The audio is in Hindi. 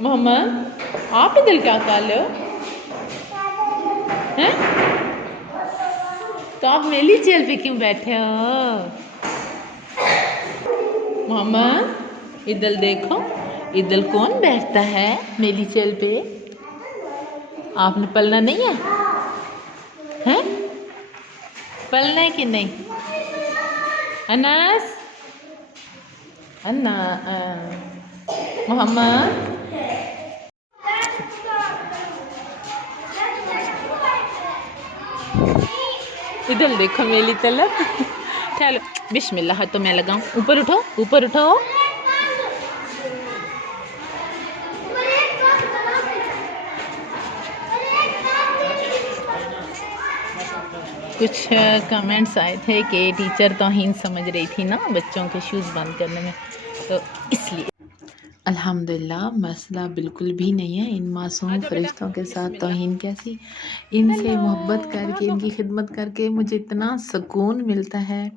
मोहम्मद, आप इधर क्या कर रहे हो हैं? तो आप मेरी चेयर पे क्यों बैठे हो? मोहम्मद, इधर देखो, इधर कौन बैठता है मेरी चेयर पे? आपने पलना नहीं है? हैं? पलना है कि नहीं? अनास, अन्ना, मोहम्मद, इधर देखो मेरी तरफ। चलो बिस्मिल्लाह, तो मैं लगाऊं। ऊपर उठो, ऊपर उठो। कुछ कमेंट्स आए थे कि टीचर तौहीन समझ रही थी ना बच्चों के शूज़ बंद करने में, तो इसलिए। अल्हम्दुलिल्लाह मसला बिल्कुल भी नहीं है। इन मासूम फरिश्तों के साथ तौहीन कैसी, इनसे मोहब्बत करके, इनकी खिदमत करके मुझे इतना सुकून मिलता है।